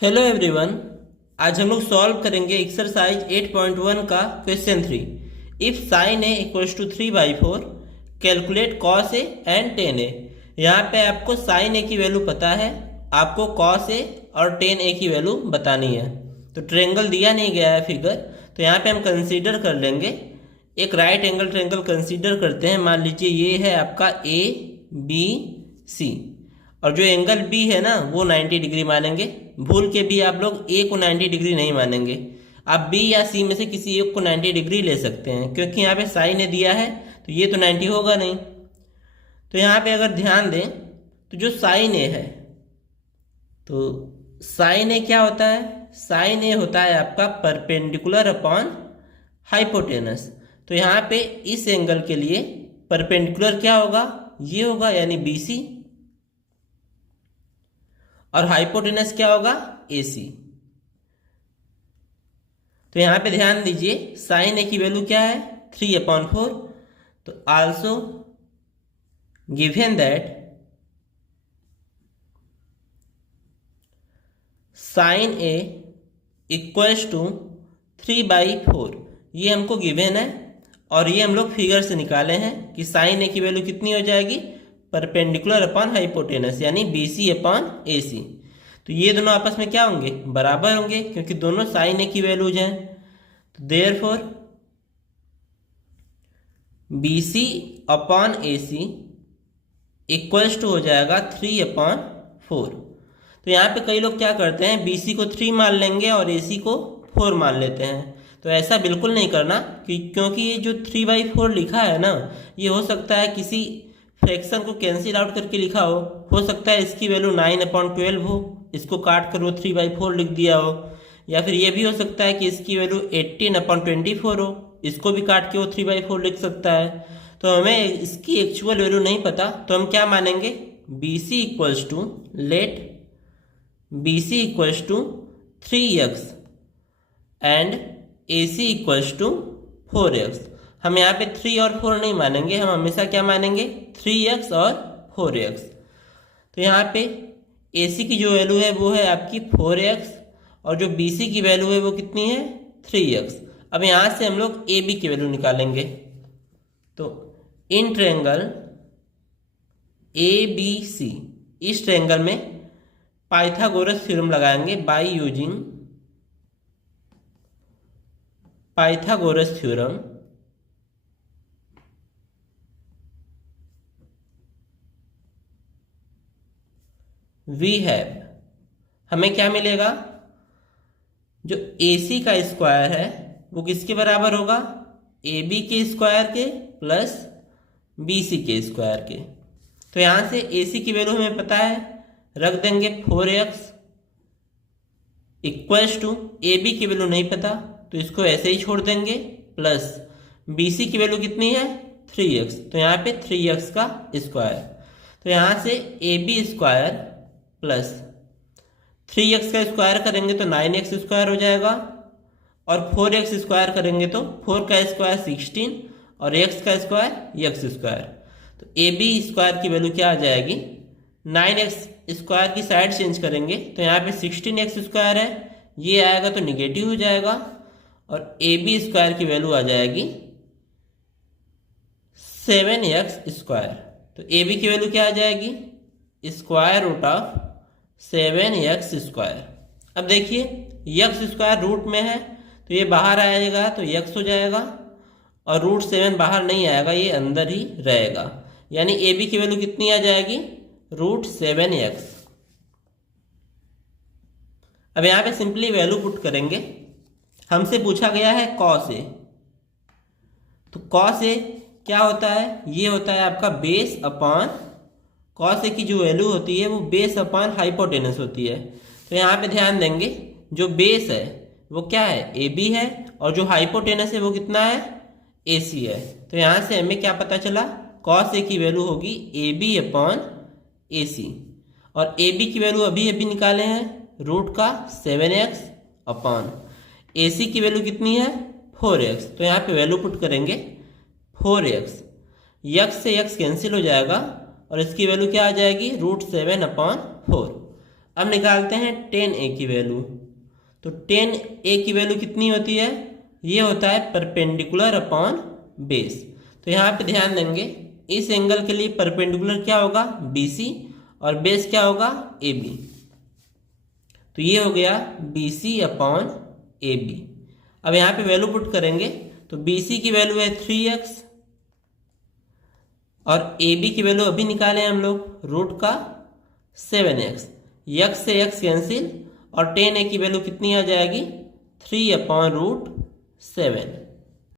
Hello everyone. आज हम लोग सॉल्व करेंगे एक्सरसाइज 8.1 का question 3। If sine A equals to 3/4 calculate cos A and tan A. यहाँ पे आपको साइन ए की वैल्यू पता है, आपको कॉस ए और टेन ए की वैल्यू बतानी है। तो ट्रायंगल दिया नहीं गया है फिगर, तो यहाँ पे हम कंसीडर कर लेंगे एक राइट एंगल ट्रायंगल कंसीडर करते हैं। मान लीजिए ये है आपका ए बी सी, और जो एंगल बी है ना वो 90 डिग्री मानेंगे। भूल के भी आप लोग ए को 90 डिग्री नहीं मानेंगे, आप बी या सी में से किसी एक को 90 डिग्री ले सकते हैं, क्योंकि यहाँ पे साइन ए दिया है तो ये तो 90 होगा नहीं। तो यहाँ पे अगर ध्यान दें तो जो साइन ए है, तो साइन ए क्या होता है? साइन ए होता है आपका परपेंडिकुलर अपॉन हाइपोटेनस। तो यहाँ पे इस एंगल के लिए परपेंडिकुलर क्या होगा? ये होगा, यानी बी सी। और हाइपोटेनस क्या होगा? AC। तो यहां पे ध्यान दीजिए, साइन ए की वैल्यू क्या है? 3/4। तो also given that sine A equals to 3/4। ये हमको गिवन है और ये हम लोग फिगर से निकाले हैं कि साइन ए की वैल्यू कितनी हो जाएगी? परपेंडिकुलर अपॉन हाइपोटेनस, यानी BC अपॉन AC। तो ये दोनों आपस में क्या होंगे? बराबर होंगे, क्योंकि दोनों साइन ए की वैल्यूज हैं। तो therefore BC upon AC equals to हो जाएगा 3/4। तो यहाँ पे कई लोग क्या करते हैं, BC को 3 मान लेंगे और AC को 4 मान लेते हैं। तो ऐसा बिल्कुल नहीं करना, क्योंकि ये जो 3/4 लिखा है ना, ये हो सकता है किसी फ्रैक्शन को कैंसिल आउट करके लिखा हो सकता है इसकी वैल्यू 9/12 हो, इसको काट कर वो 3/4 लिख दिया हो। या फिर ये भी हो सकता है कि इसकी वैल्यू 18/24 हो, इसको भी काट के वो 3/4 लिख सकता है। तो हमें इसकी एक्चुअल वैल्यू नहीं पता, तो हम क्या मानेंगे? BC equals to let BC equals to 3x and AC equals to 4x। हम यहाँ पे 3 और 4 नहीं मानेंगे, हम हमेशा क्या मानेंगे? 3x और 4x। तो यहाँ पे AC की जो वैल्यू है वो है आपकी 4x, और जो BC की वैल्यू है वो कितनी है? 3x। अब यहाँ से हम लोग AB की वैल्यू निकालेंगे। तो इन ट्रायंगल ABC, इस ट्रायंगल में पाइथागोरस थ्योरम लगाएंगे by using Pythagoras theorem. We have, हमें क्या मिलेगा? जो AC का स्क्वायर है वो किसके बराबर होगा? AB के स्क्वायर के प्लस BC के स्क्वायर के। तो यहां से AC की वैल्यू हमें पता है, रख देंगे 4x इक्वल्स टू, AB की वैल्यू नहीं पता तो इसको ऐसे ही छोड़ देंगे, प्लस BC की वैल्यू कितनी है? 3x। तो यहाँ पे 3x का स्क्वायर। तो यहाँ से AB स्क्वायर प्लस 3x का स्क्वायर करेंगे तो 9x स्क्वायर हो जाएगा, और 4x स्क्वायर करेंगे तो 4 का स्क्वायर 16 और x का स्क्वायर x स्क्वायर। तो AB स्क्वायर की वैल्यू क्या आ जाएगी? 9x स्क्वायर की साइड चेंज करेंगे तो यहाँ पे 16x स्क्वायर है, ये आएगा तो निगेटिव हो जाएगा, और AB स्क्वायर की वैल्यू आ जाएगी 7x स्क्वायर। तो AB की वैल्यू क्या आ जाएगी? Square root of 7x square. अब देखिए x स्क्वायर रूट में है तो ये बाहर आएगा तो x हो जाएगा, और रूट 7 बाहर नहीं आएगा, ये अंदर ही रहेगा, यानी AB की वैल्यू कितनी आ जाएगी? Root 7x। अब यहाँ पे सिंपली वैल्यू पुट करेंगे। हमसे पूछा गया है कॉस ए, तो कॉस ए क्या होता है? ये होता है आपका बेस अपॉन, कॉस ए की जो वैल्यू होती है वो बेस अपॉन हाइपोटेनस होती है। तो यहाँ पे ध्यान देंगे, जो बेस है वो क्या है? AB है, और जो हाइपोटेनस है वो कितना है? AC है। तो यहाँ से हमें क्या पता चला? कॉस ए की वैल्यू होगी AB अपॉन AC, और AB की वैल्यू अभी निकाले हैं, रूट का 7x अपॉन AC की वैल्यू कितनी है? 4x। तो यहाँ पे वैल्यू पुट करेंगे 4x, x से x कैंसिल हो जाएगा, और इसकी वैल्यू क्या आ जाएगी? रूट 7/4। अब निकालते हैं 10a की वैल्यू। तो 10a की वैल्यू कितनी होती है? ये होता है परपेंडिकुलर अपॉन बेस। तो यहाँ पे ध्यान देंगे, इस एंगल के लिए परपेंडिकुलर क्या होगा? BC, और बेस क्या होगा? AB। तो ये हो गया BC अपॉन AB। अब यहाँ पे वैल्यू पुट करेंगे तो BC की वैल्यू है 3x और AB की वैल्यू अभी निकाले हम लोग रूट का 7x। x से x कैंसिल और 10a की वैल्यू कितनी आ जाएगी? 3 अपॉन रूट 7।